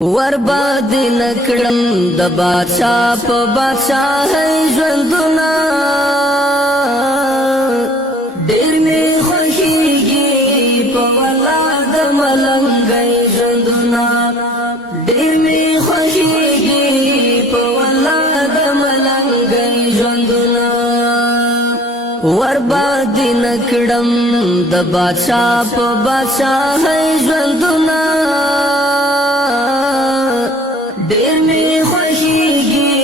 ورباد نکړم د بادشاہ په بادشاہ ژوندونه ډېر می خوښیږي په ولا د ملنګي ژوندونه ډېر می خوښیږي په ولا د ملنګي ژوندونه ورباد نکړم د بادشاہ په بادشاہ ژوندونه ډېر می خوښیږي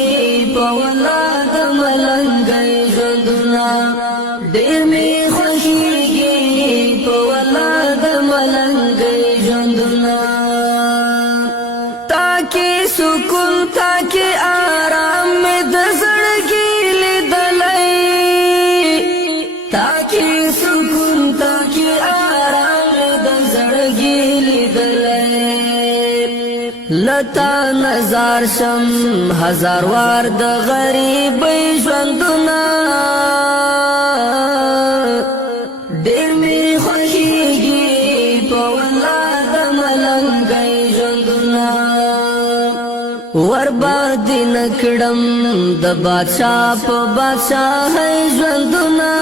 په ولا د ملنګي ژوندونه ډېر می خوښیږي په ولا د ملنګي ژوندونه تاکي سکون تاکي آرام می د زړګي لیدلای تاکي سکون تاکي آرام می د زړګي لیدلای لتا نظر شم هزار وار د غریب ژوندونه ډېر می خوښیږي په ولا د ملنګي ژوندونه ورباد نکړم د بادشاہ په بادشاہ ژوندونه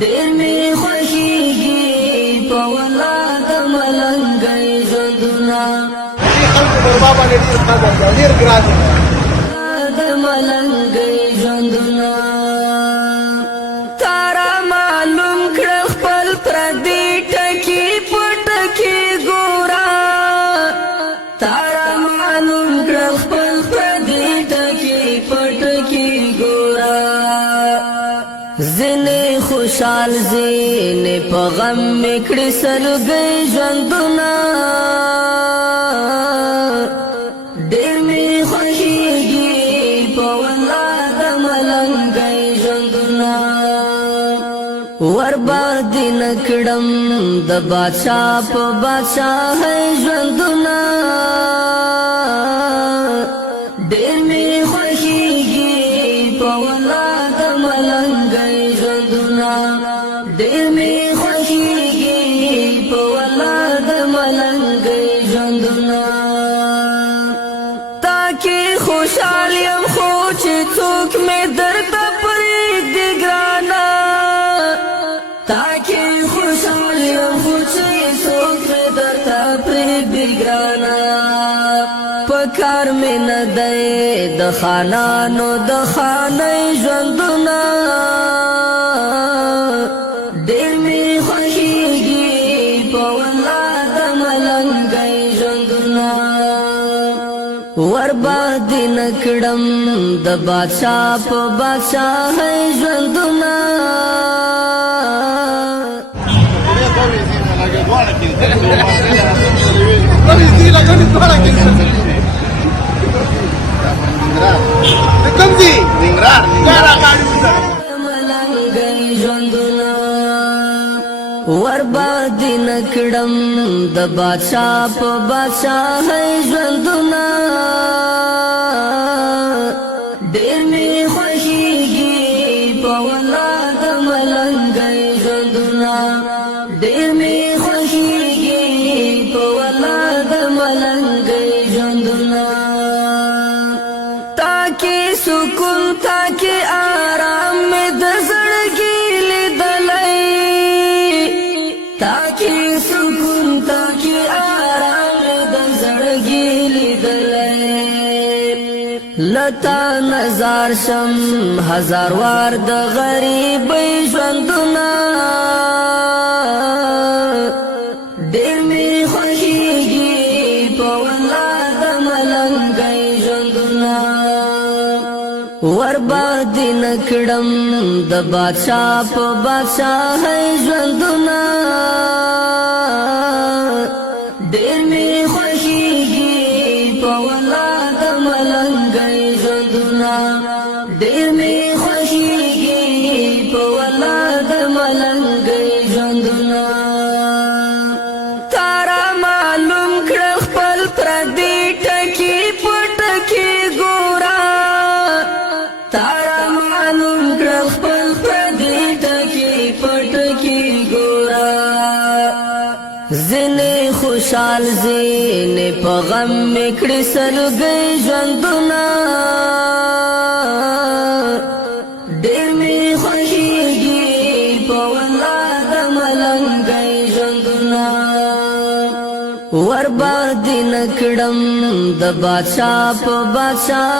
ډېر می خوښیږي په ولا د ملنګي ژوندونه بابا نے ډیر ګران د ملنګي ژوندونه تارا معلوم کړ خپل پردي ټکی پټکی ګورا تارا معلوم کړ خپل پردي ټکی پټکی ګورا زنه خوشحال زنه په غم میکړي سلګي ژوندونه ډېر می خوښیږي په ولا د ملنګي ژوندونه ورباد نکړم د بادشاہ په بادشاہ ژوندونه ډېر می خوښیږي په ولا د ملنګي ژوندونه ډېر می خوښیږي په ولا د ملنګي ژوندونه تاکي خوشحال یم خو چې څوک مې درته پرېږدي ګرانه تاکي خوشحال یم خو چې څوک مې درته پرېږدي ګرانه په کار مې نه دی د خانانو د خانۍ ژوندونه ډېر مې خوښیږي په ولا د ملنګي ژوندونه ورباد نکړم د بادشاہ په بادشاہ ژوندونه ملنګي ژوندونه ورباد نکړم د بادشاہ په بادشاہ ژوندونه ډېر می خوښیږي په ولا د ملنګي ژوندونه ډېر می خوښیږي په ولا د ملنګي ژوندونه تاکي سکون تاکي آرام می د زړګي لیدلای تاکي سکون تاکي آرام می د زړګي لیدلای لتا نظر شم هزار وار د غریب ژوندونه ډېر می خوښیږي په ولا د ملنګي ژوندونه ورباد نکړم د بادشاہ په بادشاہ ژوندونه ډېر می خوښیږي په ولا د ملنګي ژوندونه ډېر می خوښیږي په ولا د ملنګي ژوندونه تارا معلوم کړ خپل پردي ټکی پټکی ګورا تارا معلوم کړ خپل پردي ټکی پټکی ګورا زنه خوشحال زینې په غم میکړې سلګۍ ژوندونه ډېر می خوښیږي په والله د ملنګۍ ژوندونه ورباندې نکړم د بادشاہ په بادشاہ